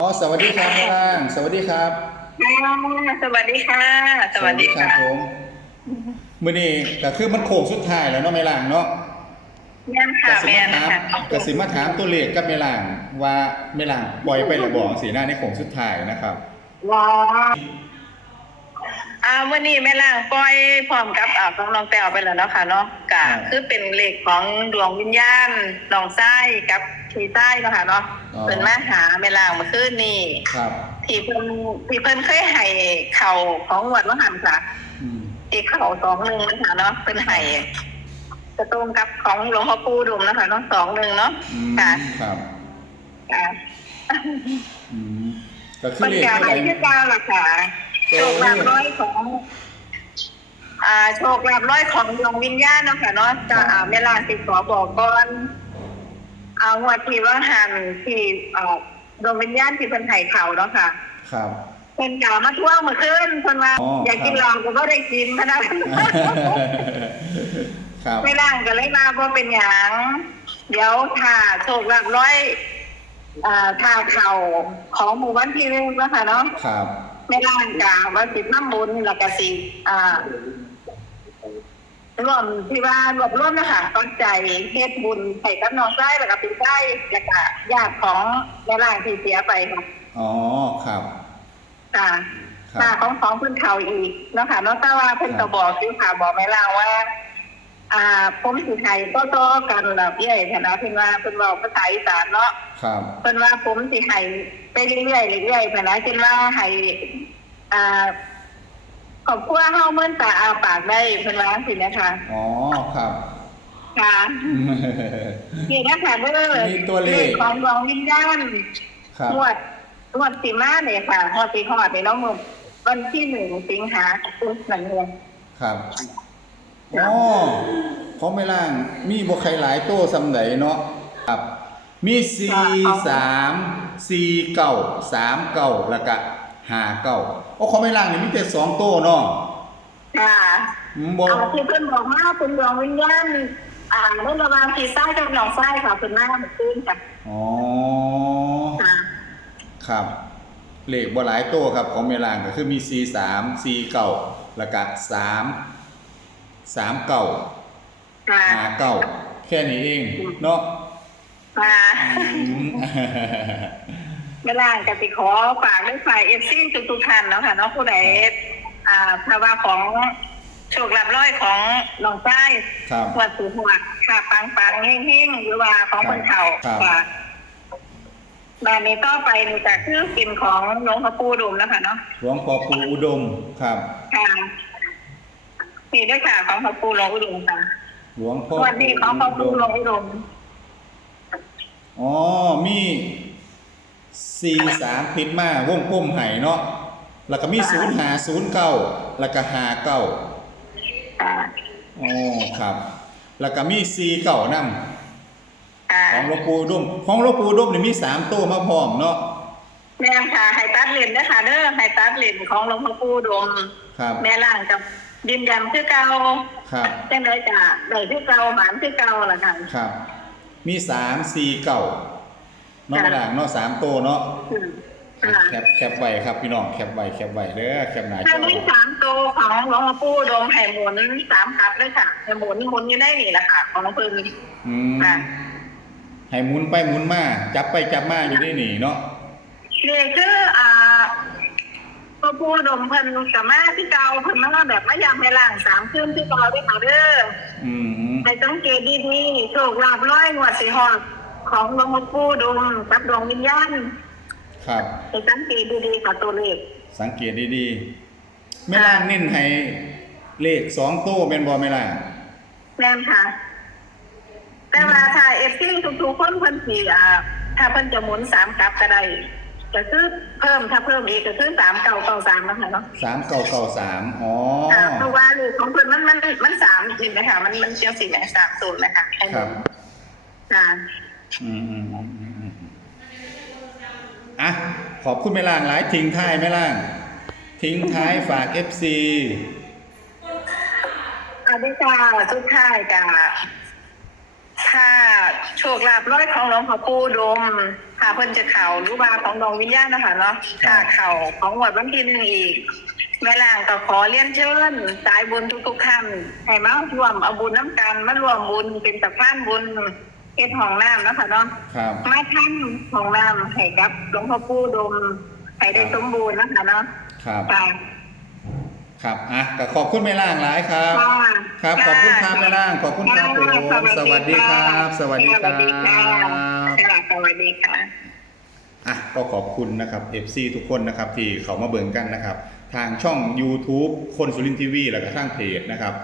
อ๋อสวัสดีครับแม่ล่างสวัสดีครับค่ะสวัสดีค่ะ สวัสดีครัค่ะบผมมื้อนี้ก็คือมันโค้งสุดท้ายแล้วเนาะแม่ล่างเนาะแม่นค่ะกสิแม่มานนะถามคะกสิมาถามตัวเลขกับแม่ล่างว่าแม่ล่างปล่อยไปหรือบอกสีหน้าในโค้งสุดท้ายนะครับว้าอ่าวันนี้แม่ล่างปล่อยพร้อมกับอ่าของน้องแต้วไปแล้วเนาะค่ะเนาะกะครับคือเป็นเลขของดวงวิญญาณน้องไส้กับ ชีไส้เนาะค่ะเนาะอ๋อ เพิ่นมาหาแม่ล่างเมื่อคืนนี้ครับที่เพิ่นที่เพิ่นเคยให้เข่าของหวดมหันค่ะอืมอีกเข่าสองหนึ่งนะคะเนาะเป็นไห้จะตรงกับของหลวงพ่อปู่ดุมนะคะเนาะสองหนึ่งเนาะอืมค่ะครับค่ะอืมก็คือปัญเลขญาเท่าไหให้ร่ที่เก้าล่ะค่ะโอ้โชคลาภร้อยของ อ่าโชคลาภร้อยของดวงวิญญาณเนาะค่ะเนาะจะอ่าเวลาสิขอบอกก่อน เอางวดที่ว่าหันที่อ่าดวงวิญญาณที่เป็นไห่เขาเนาะค่ะครับเป็นกามาทั่วเมื่อคืนคนว่าอ๋ออ อยากกินเหล้าก็บ่ได้กินพะนะ ครับ ไม่ร่างก็เลยมาว่าเป็นหยังเดี๋ยวถ้าโชคลาภร้อยอ่าถ้าเข่าของหมู่บ้านที่นึงนะคะเนาะ ครับ ไม่ร่างกาว่าสิน้ำบุญแล้วก็สิอ่า รวมที่ว่ารวบรวมนะคะต้นใจเฮ็ดบุญใส่กับน้องไส้แล้วก็ปีไส้แล้วก็ญาติของแม่ร่างที่เสียไปค่ะอ๋อครับค่ะครัค่ะบของของเพิ่นเขาอีกเนาะค่ะเนาะแต่ว่าเพิ่นก็บอกอยู่ค่ะบอกแม่ล่างว่า อ่าผมสิให้ต่อๆกันแบบเย่คณะเพิ่นว่าเพิ่นเว้าภาษาอีสานเนาะครับเพิ่นว่าผมสิให้ไปเรื่อยๆเรื่อยๆคณะเพิ่นว่าให้อ่า ครอบครัวเฮาเหมือนตาอาปากได้เพิ่นว่าจังซี่นะคะ อ๋อครับ ค่ะนี่นะคะเด้อมีตัวเลข ของดวงวิญญาณครับงวดงวดสิมาเนี่ยค่ะงวดสิฮอดนี่เนาะมื้อวันที่หนึ่งสิงหาคมนั่นเองครับอ๋อของไม่ล่าง มีบ่ใครหลายโต้สำไหนเนาะครับ มี4 3 4 9 3 9แล้วก็ 5 9โอ้ของไม่ล่างนี่มีแต่2โต้เนาะค่ะอืมบ่เอาที่เพิ่นบอกว่าเป็นดวงวิญญาณอ่าในระหว่างผีใต้กับหนองไส้ค่ะเพิ่นมาเมื่อคืนค่ะอ๋อค่ะครับเลขบ่หลายโต้ครับของเมลางก็คือมี4 3 4 9แล้วก็3 3 9ค่ะ5 9แค่นี้เองเนาะค่ะ อืม เวลาก็สิขอฝากด้วยฝ่าย FC ทุกๆท่านเนาะค่ะเนาะผู้ใดอ่าภาวะของโชคลาภร้อยของหนองไส้ครับ หัวดสูหัวดค่ะปังปังๆเฮงๆหรือว่าของคนเฒ่าครับ ค่ะด้านนี้ต่อไปนี่จะคือกินของหลวงพ่อปู่ดุมนะคะเนาะหลวงพ่อปู่อุดมครับ ค่ะนี่ด้วยค่ะของพระปูหลวงอุดมค่ะหลวงพ่อสวัสดีของพระปูหลวงอุดม อ๋อมี สี่สามพิษมาวงกลมไห่เนาะแล้วก็มีศูนย์หาศูนย์เก้าแล้วก็หาเก้าค่ะอ๋อครับ แล้วก็มีซีเก่านำค่ะของหลวงปู่อุดมของหลวงปู่อุดมนี่มีสามตัวมาพร้อมเนาะแม่ค่ะไฮตัดเลนนะคะเด้อไฮตัดเลนของหลวงพ่อปูอุดม ครับแม่ล่างกับดินยันคือเก่าครับจังไดจ้ะได้คือเก่าหมานคือเก่าล่ะค่ะครับ มีสามสี่เก่าเนาะค่ะกระด่างเนาะสามตัวเนาะอืมค่ะแคปแคปไว้ครับพี่น้องแคปไว้แคปไว้เด้อแคปหน้าจถ้าอมีสามตัวของหลวงพ่อปูอุดมให้หมุนสามครับเลยค่ะให้หมุนหมุนอยู่ได้นี่แหละค่ะของเพิ่นอืมค่ะ ให้หมุนไปหมุนมาจับไปจับมาอยู่ได้หนีเนาะนี่คืออ่าพระผู้ดมเพิ่นกับมาที่เก่าเพิ่นมาแบบมายามให้ล่างสามคืนที่เก่าด้วยค่ะเด้อ อืมให้สังเกตดีๆโชคลาภร้อยงวดสิฮอด ของหลวงปู่ดมกับดวงวิญญาณครับให้สังเกตดีๆกับตัวเลขสังเกตดีๆไม่ล่างเน้นให้เลขสองตัวเป็นบอไม่ล่างแม่นค่ะ แต่ว่าถ้าเอฟซีทุกๆคนเพิ่นสิอ่าถ้าเพิ่นจะหมุนสามกลับก็ได้ก็คือเพิ่มถ้าเพิ่มอีกก็คือสามเก่าเก่าสามนะคะเนาะสามเก่าเก่าสามอ๋อค่ะเพราะว่าลูกของเพิ่นมันมันมันสามจริงไหมคะมันมันเชียวสี่ไหมสามศูนย์นะคะครับค่ะอืม อืมอืมอืมอืมอะขอบคุณไม่ล่างหลายทิ้งท้ายไม่ล่าง ทิ้งท้ายฝาก FC อันนี้ค่ะสุดท้ายกับทถ้าโชคลาภร้อยของหลวงพ่อปู่ดมถ้าเพิ่นจะเข่ารือว่าของดวงวิญญาณนะคะเนาะถ้าเข่าของหวดวันที่หนึ่งอีก แม่ล่างก็ขอเรียนเชิญสายบุญทุกๆท่านให้มาร่วมเอาบุญน้ำกันมารวมบุญเป็นสะพานบุญ เฮ็ดห้องน้ำเนาะคะเนาะครับมาทำห้องน้ำให้กับหลวงพ่อปู่ดมให้ได้สมบูรณ์นะคะเนาะครับค่ะครับอะก็ขอบคุณแม่ล่างหลายครับค่ะครับขอบคุณครับแม่ล่างขอบคุณครับผมสวัสดีครับ สวัสดีคสวัสดีค่ะรับค่ะสวัสดีค่ะอะก็ขอบคุณนะครับ FC ทุกคนนะครับที่เขามาเบิ่งกันนะครับ ทางช่อง YouTube คนสุรินทีวีแล้วก็ทางเพจนะครับ